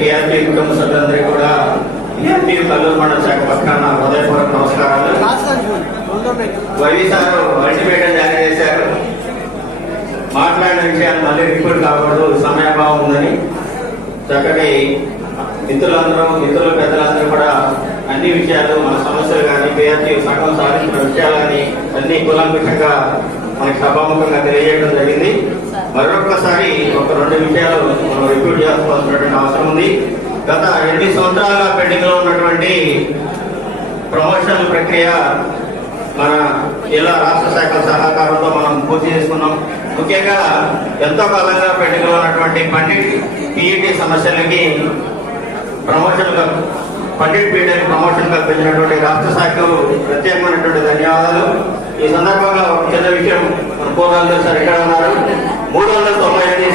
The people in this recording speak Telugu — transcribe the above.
విఆర్పీ కుటుంబ సభ్యులందరికీ కూడా విఆర్పీ కల్లూరు మండల శాఖ పక్షాన హృదయపూర్వక నమస్కారాలు. వైవి సార్ అల్టిమేటం జారీ చేశారు. మాట్లాడిన విషయాలు మళ్ళీ రిపీట్ కాకూడదు, సమయాభావం ఉందని. చక్కటి మిత్రులు పెద్దలందరూ కూడా అన్ని విషయాలు, మన సమస్యలు కానీ విఆర్పీ సగం సాధించిన విషయాలు కానీ అన్ని కులంకుశంగా మనకి సభాముఖంగా తెలియజేయడం జరిగింది. మరొకసారి ఒక 2 విషయాలు మనం రిపీట్ చేసుకోవాల్సినటువంటి అవసరం ఉంది. గత 8 సంవత్సరాలుగా పెండింగ్ లో ఉన్నటువంటి ప్రమోషన్ ప్రక్రియ మన జిల్లా రాష్ట్ర శాఖల సహకారంతో మనం పూర్తి చేసుకున్నాం. ముఖ్యంగా ఎంతో కాలంగా పెండింగ్ లో ఉన్నటువంటి పండిట్ పిఈటి సమస్యలకి పండిట్ పీఠానికి ప్రమోషన్ కల్పించినటువంటి రాష్ట్ర శాఖకు ప్రత్యేకమైనటువంటి ధన్యవాదాలు. ఈ సందర్భంగా ఒక చిన్న విషయం మన పూర్వాలు సార్ ఎక్కడ ఉన్నారు. 398